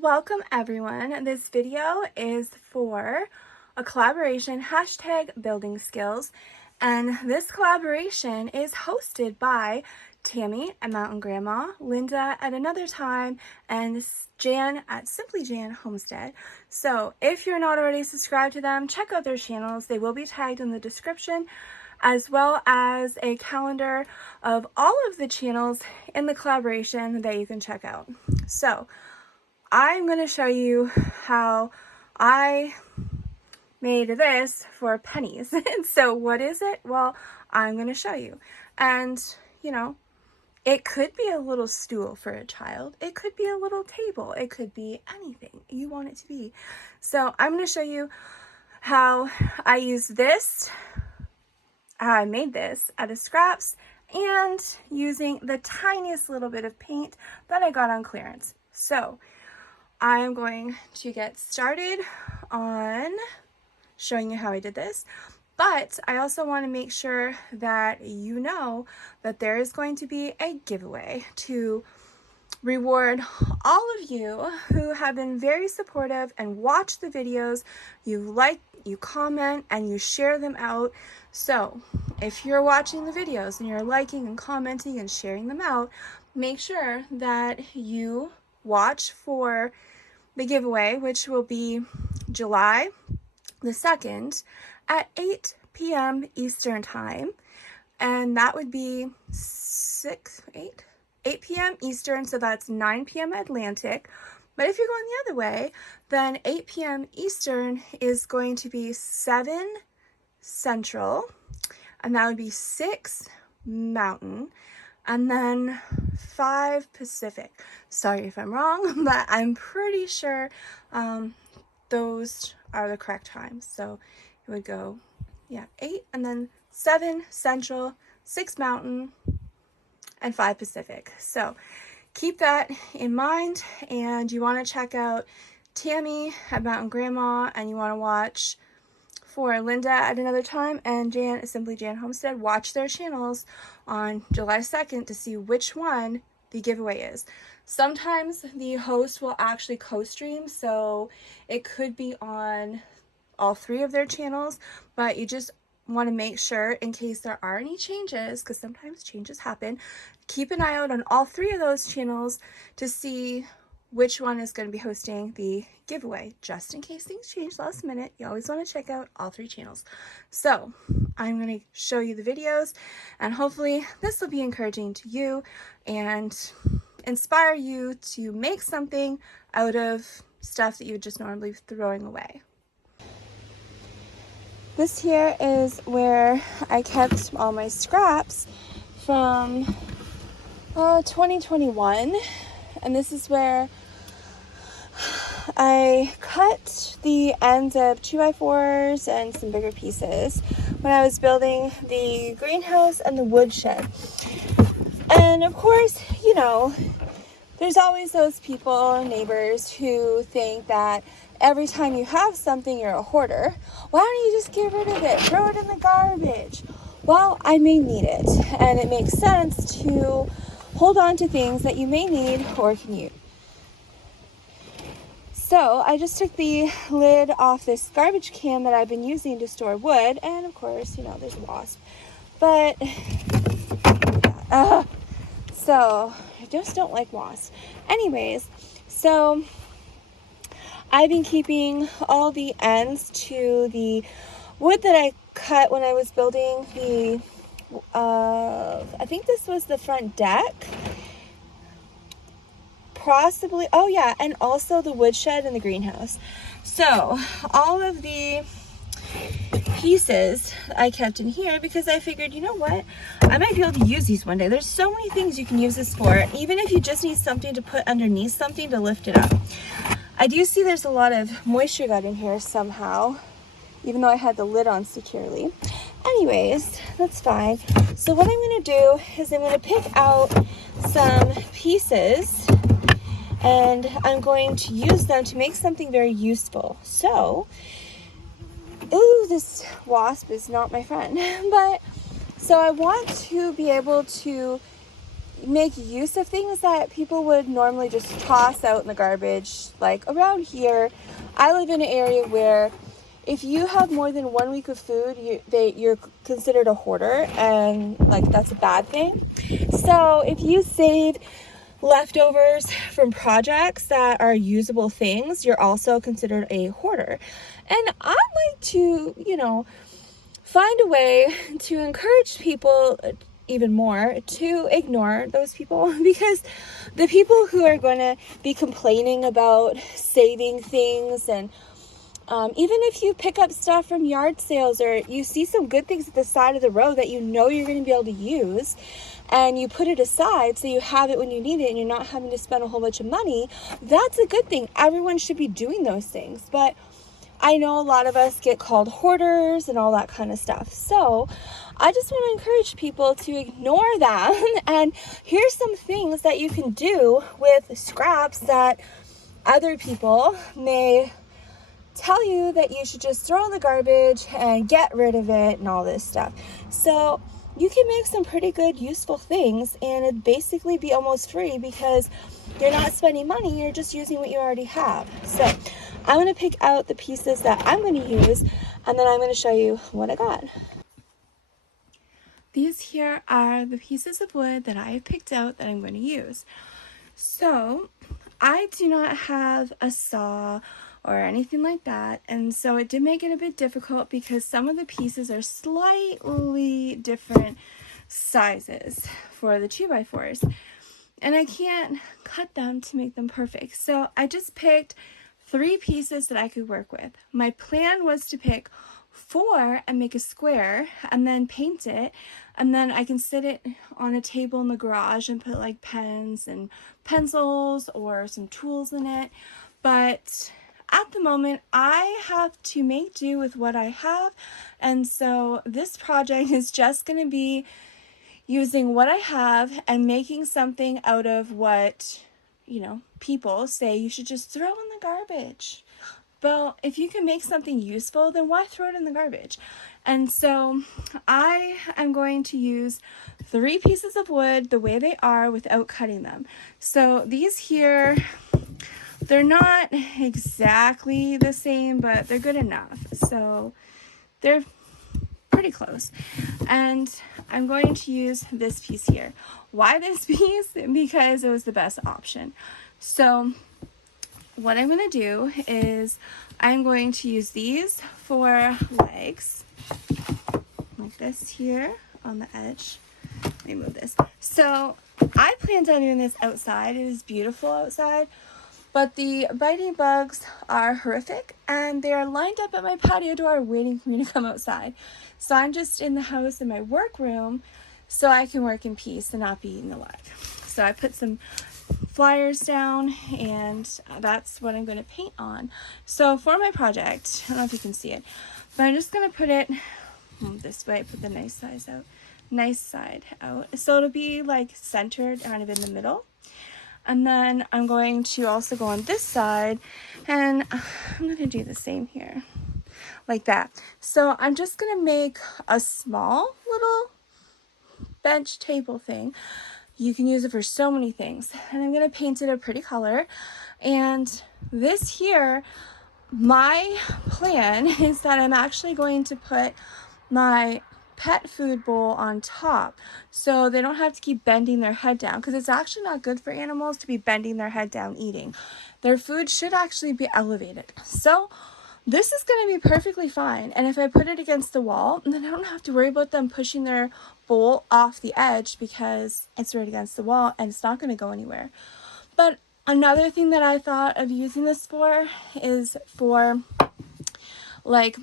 Welcome everyone. This video is for a collaboration #building skills, and this collaboration is hosted by Tammy at Mtn Grandma, Lynda at Another Time, and Jan at Simply Jan Homestead. So if you're not already subscribed to them, check out their channels. They will be tagged in the description, as well as a calendar of all of the channels in the collaboration that you can check out. So I'm going to show you how I made this for pennies. And so what is it? Well, I'm going to show you. And, it could be a little stool for a child. It could be a little table. It could be anything you want it to be. So I'm going to show you how I used this, how I made this out of scraps, and using the tiniest little bit of paint that I got on clearance. So I am going to get started on showing you how I did this, but I also want to make sure that you know that there is going to be a giveaway to reward all of you who have been very supportive and watch the videos. You like, you comment, and you share them out. So if you're watching the videos and you're liking and commenting and sharing them out, make sure that you watch for the giveaway, which will be July the 2nd at 8 p.m. Eastern Time. And that would be 8 p.m. Eastern, so that's 9 p.m. Atlantic. But if you're going the other way, then 8 p.m. Eastern is going to be 7 Central, and that would be 6 Mountain, and then 5 Pacific. Sorry if I'm wrong, but I'm pretty sure those are the correct times. So it would go, 8, and then 7 Central, 6 Mountain, and 5 Pacific. So keep that in mind, and you want to check out Tammy at Mtn Grandma, and you want to watch for Lynda at Another Time and Jan at Simply Jan Homestead. Watch their channels on July 2nd to see which one the giveaway is. Sometimes the host will actually co-stream, so it could be on all 3 of their channels, but you just want to make sure, in case there are any changes, because sometimes changes happen, keep an eye out on all 3 of those channels to see which one is going to be hosting the giveaway. Just in case things change last minute, you always want to check out all 3 channels. So I'm going to show you the videos, and hopefully this will be encouraging to you and inspire you to make something out of stuff that you would just normally be throwing away. This here is where I kept all my scraps from 2021, and this is where I cut the ends of 2x4s and some bigger pieces when I was building the greenhouse and the woodshed. And of course, there's always those people, neighbors, who think that every time you have something, you're a hoarder. Why don't you just get rid of it? Throw it in the garbage. Well, I may need it, and it makes sense to hold on to things that you may need or can use. So I just took the lid off this garbage can that I've been using to store wood, and of course, there's a wasp. But so I just don't like wasps. Anyways, so I've been keeping all the ends to the wood that I cut when I was building the I think this was the front deck. Possibly, oh yeah, and also the woodshed and the greenhouse. So all of the pieces I kept in here because I figured, you know what, I might be able to use these one day. There's so many things you can use this for, even if you just need something to put underneath something to lift it up. I do see there's a lot of moisture got in here somehow, even though I had the lid on securely. Anyways, that's fine. So what I'm going to do is I'm going to pick out some pieces, and I'm going to use them to make something very useful. So, ooh, this wasp is not my friend. But, so I want to be able to make use of things that people would normally just toss out in the garbage. Like around here, I live in an area where if you have more than 1 week of food, you're considered a hoarder, and like that's a bad thing. So if you save leftovers from projects that are usable things, you're also considered a hoarder. And I like to, find a way to encourage people even more to ignore those people, because the people who are going to be complaining about saving things, and even if you pick up stuff from yard sales or you see some good things at the side of the road that you're going to be able to use, and you put it aside so you have it when you need it and you're not having to spend a whole bunch of money, that's a good thing. Everyone should be doing those things. But I know a lot of us get called hoarders and all that kind of stuff. So I just want to encourage people to ignore them. And here's some things that you can do with scraps that other people may tell you that you should just throw in the garbage and get rid of it and all this stuff. So you can make some pretty good useful things, and it'd basically be almost free because you're not spending money, you're just using what you already have. So I'm going to pick out the pieces that I'm going to use, and then I'm going to show you what I got. These here are the pieces of wood that I have picked out that I'm going to use. So I do not have a saw or anything like that, and so it did make it a bit difficult because some of the pieces are slightly different sizes for the 2x4s, and I can't cut them to make them perfect. So I just picked 3 pieces that I could work with. My plan was to pick 4 and make a square and then paint it, and then I can sit it on a table in the garage and put like pens and pencils or some tools in it. But at the moment, I have to make do with what I have, and so this project is just going to be using what I have and making something out of what, people say you should just throw in the garbage. Well, if you can make something useful, then why throw it in the garbage? And so I am going to use 3 pieces of wood the way they are without cutting them. So these here, they're not exactly the same, but they're good enough. So they're pretty close. And I'm going to use this piece here. Why this piece? Because it was the best option. So what I'm going to do is I'm going to use these for legs, like this here on the edge. Let me move this. So I planned on doing this outside. It is beautiful outside, but the biting bugs are horrific, and they are lined up at my patio door waiting for me to come outside. So I'm just in the house in my workroom so I can work in peace and not be eaten alive. So I put some flyers down, and that's what I'm going to paint on. So for my project, I don't know if you can see it, but I'm just going to put it this way, put the nice side out. So it'll be like centered kind of in the middle. And then I'm going to also go on this side, and I'm going to do the same here, like that. So I'm just going to make a small little bench table thing. You can use it for so many things. And I'm going to paint it a pretty color. And this here, my plan is that I'm actually going to put my pet food bowl on top so they don't have to keep bending their head down, because it's actually not good for animals to be bending their head down eating. Their food should actually be elevated. So this is going to be perfectly fine, and if I put it against the wall, then I don't have to worry about them pushing their bowl off the edge because it's right against the wall and it's not going to go anywhere. But another thing that I thought of using this for is for like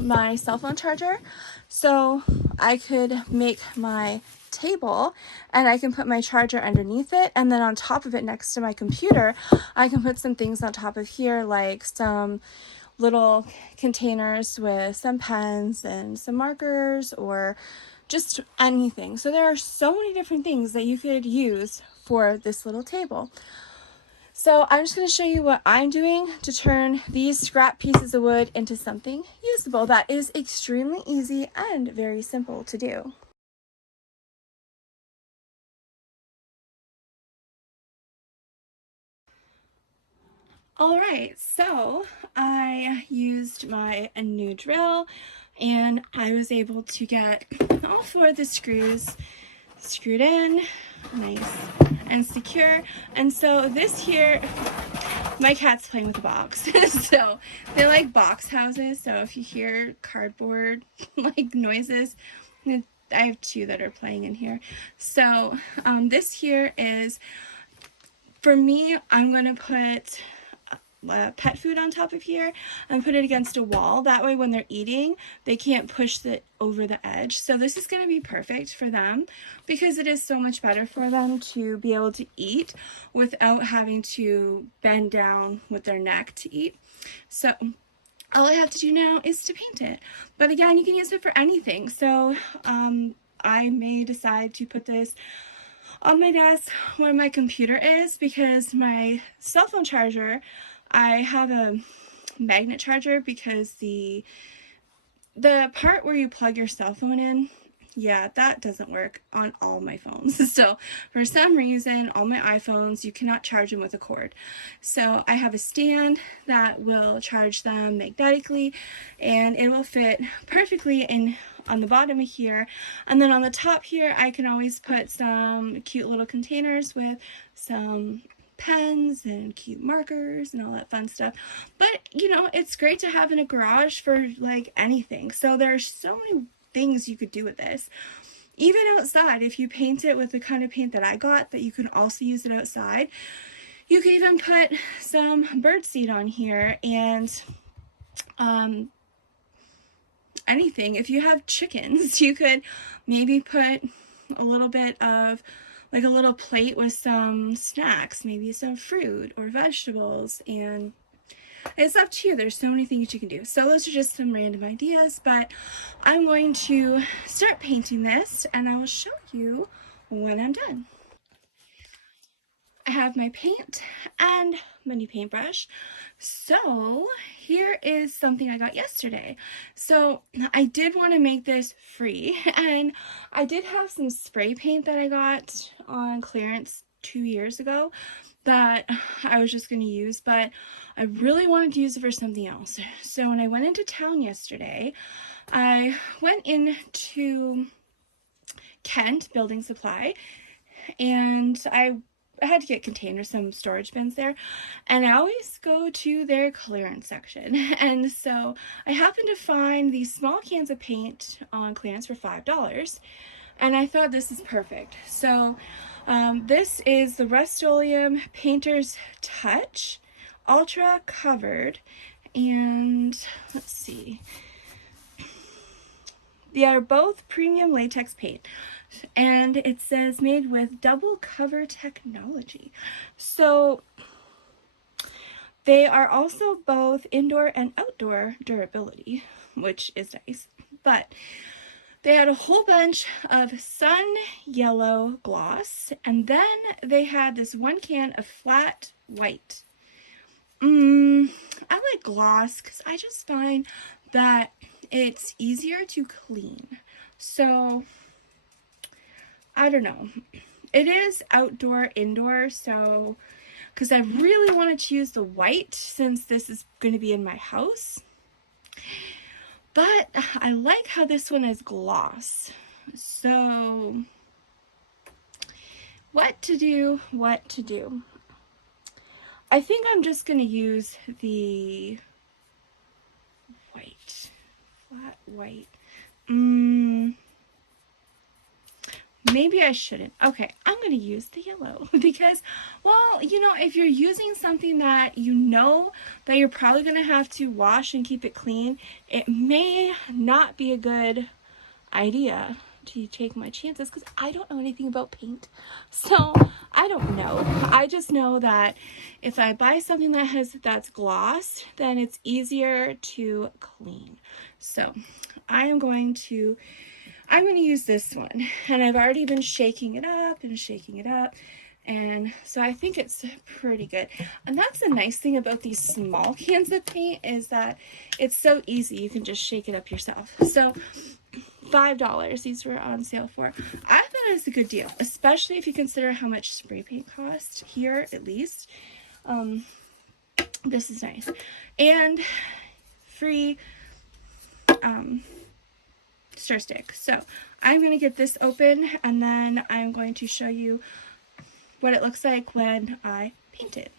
my cell phone charger. So I could make my table and I can put my charger underneath it, and then on top of it next to my computer I can put some things on top of here, like some little containers with some pens and some markers or just anything. So there are so many different things that you could use for this little table. So I'm just going to show you what I'm doing to turn these scrap pieces of wood into something usable that is extremely easy and very simple to do. Alright, so I used my new drill and I was able to get all 4 of the screws screwed in, nice and secure. And so this here, my cat's playing with the box. So they like box houses, so if you hear cardboard like noises, I have 2 that are playing in here. So this here is, for me, I'm going to put pet food on top of here and put it against a wall. That way when they're eating, they can't push it over the edge. So this is going to be perfect for them because it is so much better for them to be able to eat without having to bend down with their neck to eat. So all I have to do now is to paint it. But again, you can use it for anything. So I may decide to put this on my desk where my computer is, because my cell phone charger, I have a magnet charger because the part where you plug your cell phone in, yeah, that doesn't work on all my phones. So for some reason, all my iPhones, you cannot charge them with a cord. So I have a stand that will charge them magnetically, and it will fit perfectly in on the bottom of here. And then on the top here, I can always put some cute little containers with some pens and cute markers and all that fun stuff. But you know, it's great to have in a garage for like anything. So there's so many things you could do with this. Even outside, if you paint it with the kind of paint that I got, that you can also use it outside. You could even put some birdseed on here and anything. If you have chickens, you could maybe put a little bit of like a little plate with some snacks, maybe some fruit or vegetables, and it's up to you. There's so many things you can do. So those are just some random ideas, but I'm going to start painting this and I will show you when I'm done. I have my paint and my new paintbrush. So here is something I got yesterday. So I did want to make this free, and I did have some spray paint that I got on clearance 2 years ago that I was just going to use, but I really wanted to use it for something else. So when I went into town yesterday, I went into Kent Building Supply, and I had to get containers, some storage bins there, and I always go to their clearance section. And so I happened to find these small cans of paint on clearance for $5, and I thought this is perfect. So this is the Rust-Oleum Painter's Touch Ultra Covered, and let's see, they are both premium latex paint, and it says made with double cover technology. So they are also both indoor and outdoor durability, which is nice. But they had a whole bunch of sun yellow gloss, and then they had this one can of flat white. I like gloss because I just find that it's easier to clean. So I don't know. It is outdoor, indoor, so because I really wanted to use the white since this is going to be in my house. But I like how this one is gloss. So what to do, what to do. I think I'm just going to use the white, flat white. Maybe I shouldn't. Okay, I'm going to use the yellow because, well, you know, if you're using something that you know that you're probably going to have to wash and keep it clean, it may not be a good idea to take my chances because I don't know anything about paint. So I don't know. I just know that if I buy something that's gloss, then it's easier to clean. So I'm going to use this one, and I've already been shaking it up, and so I think it's pretty good. And that's the nice thing about these small cans of paint is that it's so easy. You can just shake it up yourself. So $5 these were on sale for. I thought it was a good deal, especially if you consider how much spray paint costs here, at least. This is nice. And free stir stick. So I'm going to get this open, and then I'm going to show you what it looks like when I paint it.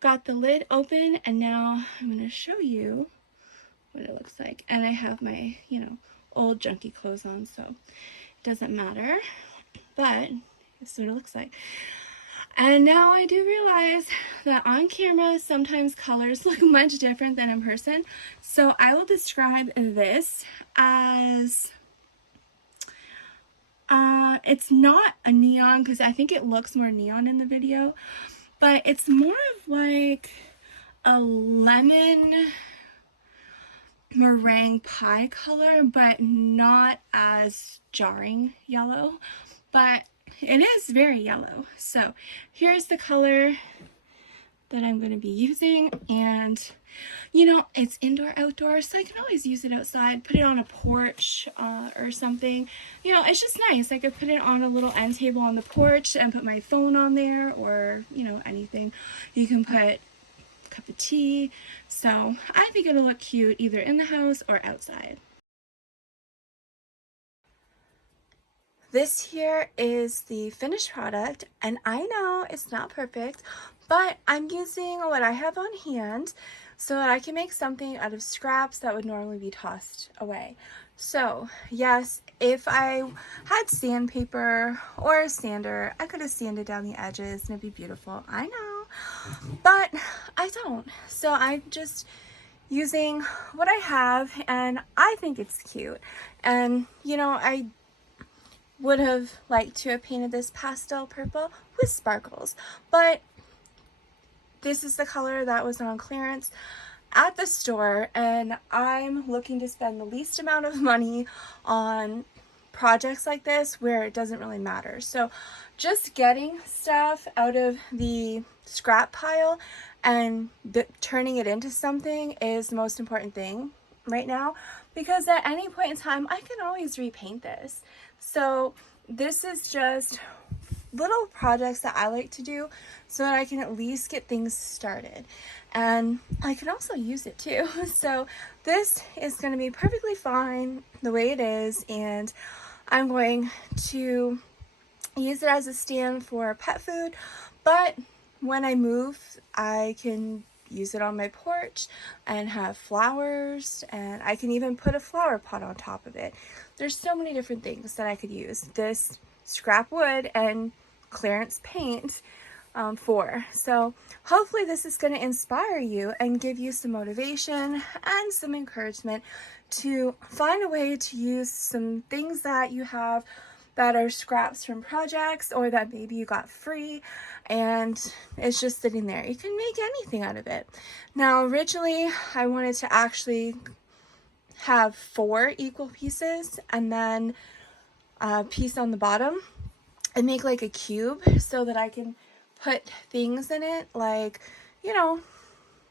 Got the lid open, and now I'm going to show you what it looks like. And I have my, old junky clothes on, so it doesn't matter. But this is what it looks like. And now I do realize that on camera, sometimes colors look much different than in person. So I will describe this as, it's not a neon, because I think it looks more neon in the video, but it's more of like a lemon meringue pie color, but not as jarring yellow, but it is very yellow. So here's the color that I'm going to be using, and it's indoor outdoor, so I can always use it outside, put it on a porch or something. It's just nice. I could put it on a little end table on the porch and put my phone on there, or anything. You can put a cup of tea. So I think it'll look cute either in the house or outside. This here is the finished product, and I know it's not perfect, but I'm using what I have on hand so that I can make something out of scraps that would normally be tossed away. So yes, if I had sandpaper or a sander, I could have sanded down the edges and it'd be beautiful. I know, but I don't. So I'm just using what I have, and I think it's cute. And I would have liked to have painted this pastel purple with sparkles, but this is the color that was on clearance at the store, and I'm looking to spend the least amount of money on projects like this where it doesn't really matter. So just getting stuff out of the scrap pile and turning it into something is the most important thing right now, because at any point in time I can always repaint this. So this is just little projects that I like to do so that I can at least get things started, and I can also use it too. So this is going to be perfectly fine the way it is, and I'm going to use it as a stand for pet food, but when I move I can use it on my porch and have flowers, and I can even put a flower pot on top of it. There's so many different things that I could use this scrap wood and clearance paint for. So hopefully this is going to inspire you and give you some motivation and some encouragement to find a way to use some things that you have that are scraps from projects, or that maybe you got free and it's just sitting there. You can make anything out of it. Now originally I wanted to actually have 4 equal pieces and then a piece on the bottom and make like a cube so that I can put things in it, like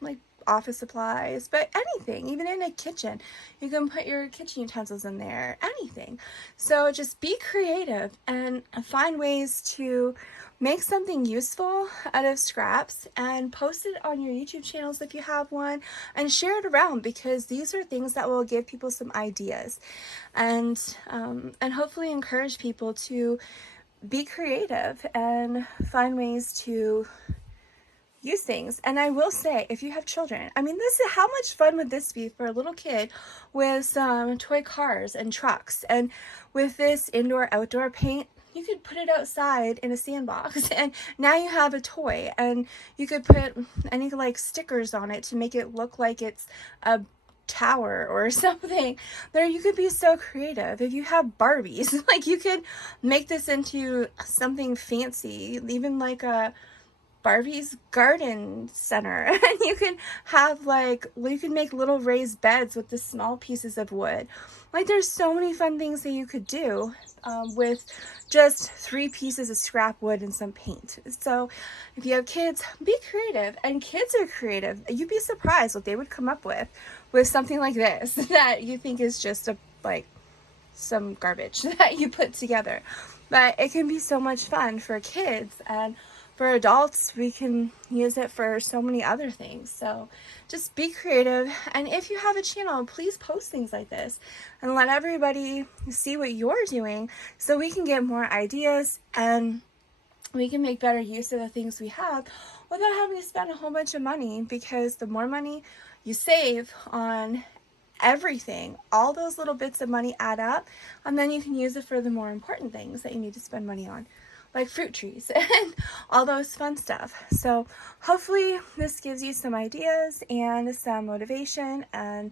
like office supplies, but anything, even in a kitchen. You can put your kitchen utensils in there, anything. So just be creative and find ways to make something useful out of scraps and post it on your YouTube channels if you have one, and share it around, because these are things that will give people some ideas and hopefully encourage people to be creative and find ways to use things. And I will say, if you have children, this is how much fun would this be for a little kid with some toy cars and trucks, and with this indoor outdoor paint, you could put it outside in a sandbox and now you have a toy, and you could put any like stickers on it to make it look like it's a tower or something. There, you could be so creative. If you have Barbies, like you could make this into something fancy, even like a Barbie's garden center. And you can have you can make little raised beds with the small pieces of wood. Like there's so many fun things that you could do with just 3 pieces of scrap wood and some paint. So if you have kids, be creative. And kids are creative. You'd be surprised what they would come up with something like this that you think is just some garbage that you put together. But it can be so much fun for kids and for adults, we can use it for so many other things. So just be creative. And if you have a channel, please post things like this and let everybody see what you're doing so we can get more ideas and we can make better use of the things we have without having to spend a whole bunch of money, because the more money you save on everything, all those little bits of money add up, and then you can use it for the more important things that you need to spend money on, like fruit trees and all those fun stuff. So hopefully this gives you some ideas and some motivation and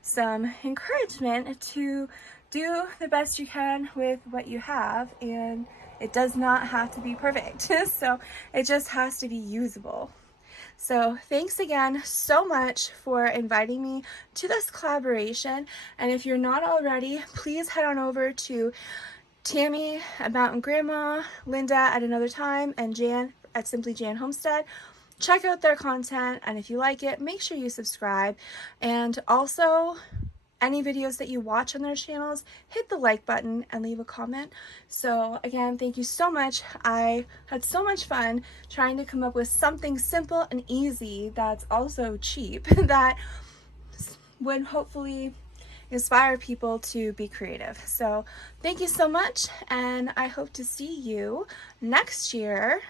some encouragement to do the best you can with what you have. And it does not have to be perfect. So it just has to be usable. So thanks again so much for inviting me to this collaboration. And if you're not already, please head on over to Tammy at Mtn Grandma, Lynda at Another Time, and Jan at Simply Jan Homestead. Check out their content, and if you like it, make sure you subscribe. And also, any videos that you watch on their channels, hit the like button and leave a comment. So again, thank you so much. I had so much fun trying to come up with something simple and easy that's also cheap that would hopefully inspire people to be creative. So thank you so much, and I hope to see you next year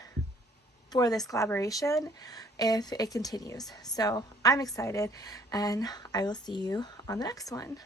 for this collaboration if it continues. So I'm excited, and I will see you on the next one.